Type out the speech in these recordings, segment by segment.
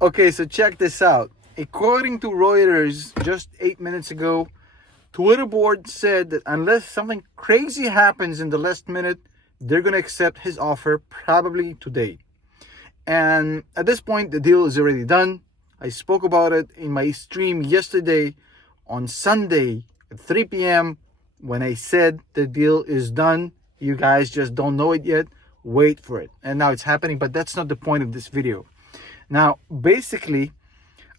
Okay, so check this out. According to Reuters, just 8 minutes ago, Twitter board said that unless something crazy happens in the last minute, they're going to accept his offer probably today. And at this point, the deal is already done. I spoke about it in my stream yesterday on Sunday at 3 p.m. when I said the deal is done. You guys just don't know it yet. Wait for it. And now it's happening, but that's not the point of this video. Now, basically,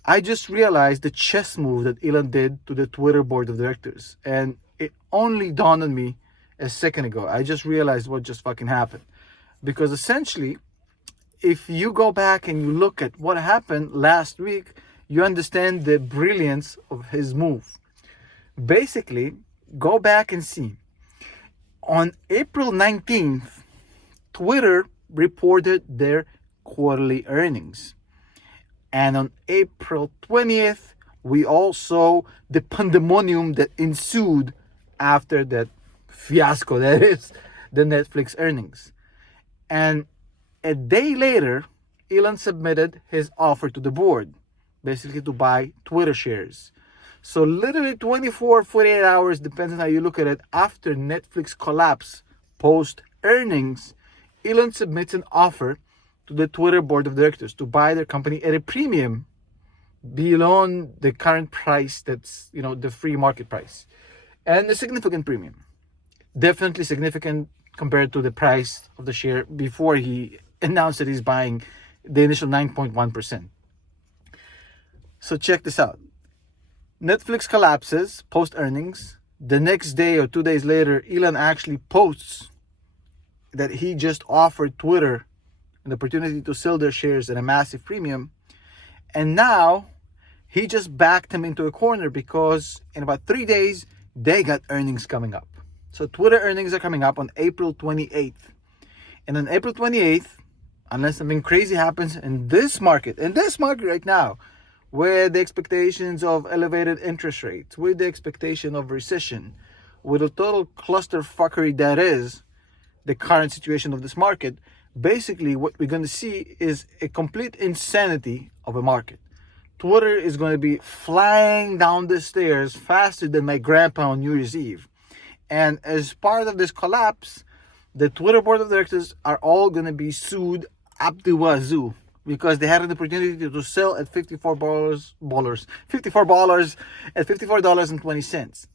I just realized the chess move that Elon did to the Twitter board of directors. And it only dawned on me a second ago. I just realized what just fucking happened. Because essentially, if you go back and you look at what happened last week, you understand the brilliance of his move. Basically, go back and see. On April 19th, Twitter reported their quarterly earnings. And on April 20th, we all saw the pandemonium that ensued after that fiasco, that is the Netflix earnings. And a day later, Elon submitted his offer to the board, basically to buy Twitter shares. So literally 24, 48 hours, depends on how you look at it, after Netflix collapse post-earnings, Elon submits an offer to the Twitter board of directors to buy their company at a premium below the current price that's, the free market price. And a significant premium. Definitely significant compared to the price of the share before he announced that he's buying the initial 9.1%. So check this out. Netflix collapses post-earnings. The next day or 2 days later, Elon actually posts that he just offered Twitter an opportunity to sell their shares at a massive premium. And now he just backed him into a corner because in about 3 days, they got earnings coming up. So Twitter earnings are coming up on April 28th. And on April 28th, unless something crazy happens in this market right now, where the expectations of elevated interest rates, with the expectation of recession, with a total clusterfuckery that is the current situation of this market, basically what we're going to see is a complete insanity of a market. Twitter is going to be flying down the stairs faster than my grandpa on New Year's Eve. And as part of this collapse, the Twitter board of directors are all going to be sued up the wazoo because they had an opportunity to sell at $54 at $54.20.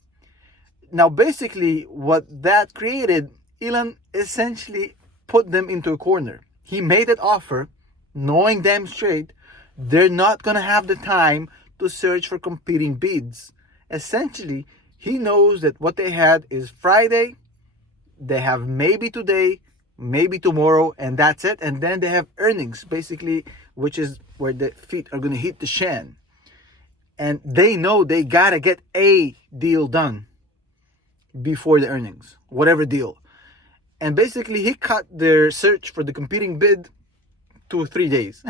Now, basically, what that created, Elon essentially put them into a corner. He made that offer knowing damn straight they're not going to have the time to search for competing bids. Essentially, he knows that what they had is Friday, they have maybe today, maybe tomorrow, and that's it. And then they have earnings, basically, which is where the feet are going to hit the shan. And they know they got to get a deal done before the earnings, whatever deal. And basically, he cut their search for the competing bid to 3 days.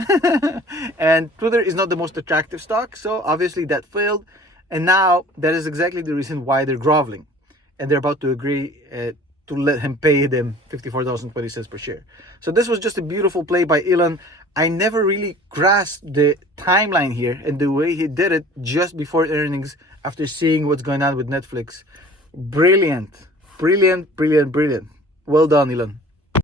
And Twitter is not the most attractive stock, so obviously that failed. And now that is exactly the reason why they're groveling. And they're about to agree to let him pay them $54.20 per share. So this was just a beautiful play by Elon. I never really grasped the timeline here and the way he did it just before earnings after seeing what's going on with Netflix. Brilliant. Brilliant, brilliant, brilliant. Well done, Elon.